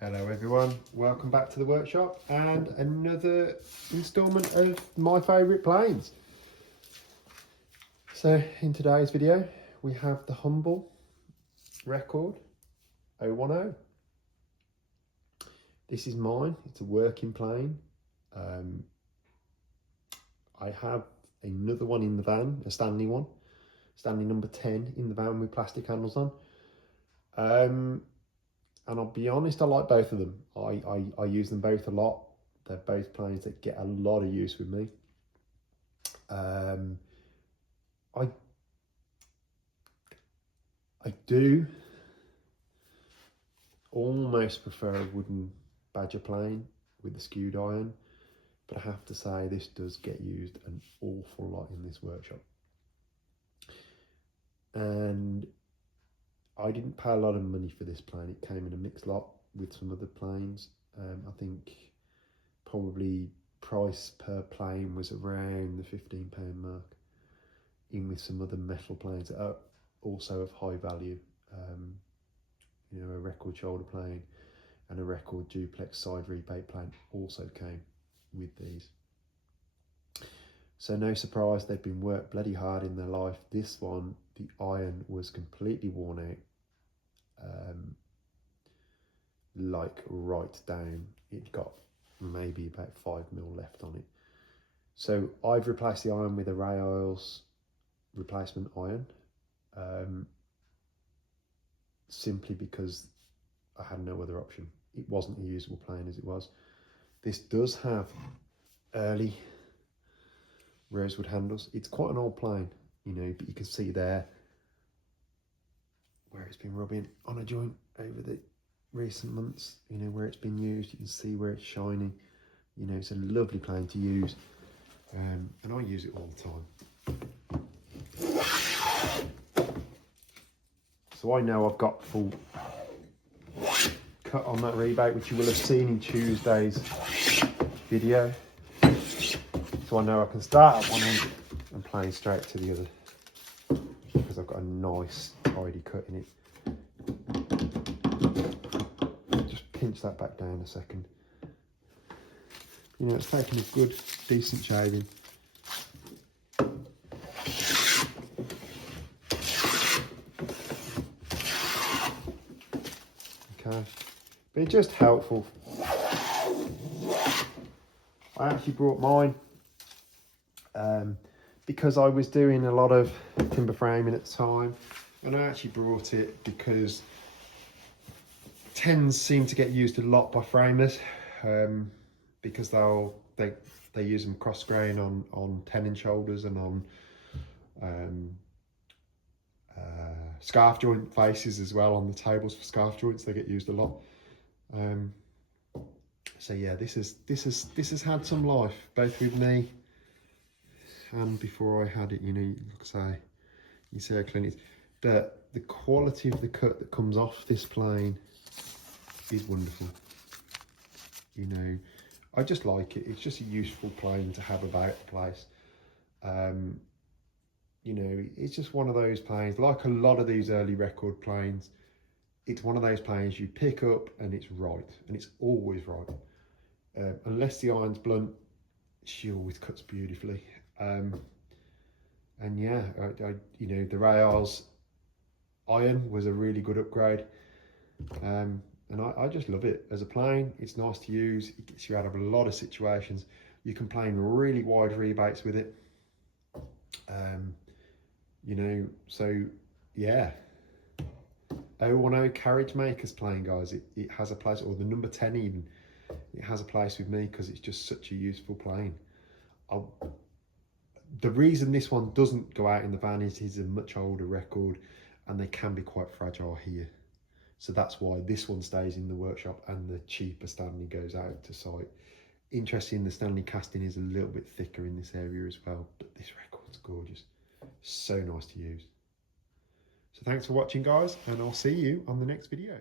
Hello everyone, welcome back to the workshop and another instalment of my favourite planes. So in today's video we have the Humble Record 010. This is mine, it's a working plane. I have another one in the van, a Stanley one, Stanley number 10 in the van with plastic handles on. And I'll be honest, I like both of them. I use them both a lot. They're both planes that get a lot of use with me. I do almost prefer a wooden Badger plane with the skewed iron, but I have to say this does get used an awful lot in this workshop. And I didn't pay a lot of money for this plane. It came in a mixed lot with some other planes. I think probably price per plane was around the £15 mark, in with some other metal planes that are also of high value. You know, a record shoulder plane and a record duplex side rebate plane also came with these. So no surprise, they've been worked bloody hard in their life. This one, the iron was completely worn out. Like right down. It got maybe about 5mm left on it. So I've replaced the iron with a Ray Oils replacement iron, simply because I had no other option. It wasn't a usable plane as it was. This does have early rosewood handles. It's quite an old plane, you know, but you can see there where it's been rubbing on a joint over the recent months, you know, where it's been used. You can see where it's shining. You know, it's a lovely plane to use, and I use it all the time. So I know I've got full cut on that rebate, which you will have seen in Tuesday's video. So I know I can start at one end and plane straight to the other, because I've got a nice tidy cut in it. Just pinch that back down a second. You know, it's taking a good, decent shaving. Okay, but it's just helpful. I actually brought mine because I was doing a lot of timber framing at the time, and I actually brought it because tens seem to get used a lot by framers, because they use them cross grain on tenon shoulders and on scarf joint faces as well. On the tables for scarf joints, they get used a lot. So yeah, this has had some life, both with me and before I had it. You know, like I say, you see how clean it is. The quality of the cut that comes off this plane is wonderful. You know, I just like it. It's just a useful plane to have about the place. You know, it's just one of those planes, like a lot of these early record planes, it's one of those planes you pick up and it's right, and it's always right. Unless the iron's blunt, she always cuts beautifully. And yeah, you know, the Ray Oils iron was a really good upgrade. And I just love it as a plane. It's nice to use. It gets you out of a lot of situations. You can plane really wide rebates with it. You know, so yeah. 010 carriage makers plane, guys. It has a place, or the number 10 even. It has a place with me because it's just such a useful plane. The reason this one doesn't go out in the van is it's a much older record, and they can be quite fragile here. So that's why this one stays in the workshop and the cheaper Stanley goes out to site. Interesting, the Stanley casting is a little bit thicker in this area as well, but this record's gorgeous. So nice to use. So thanks for watching, guys, and I'll see you on the next video.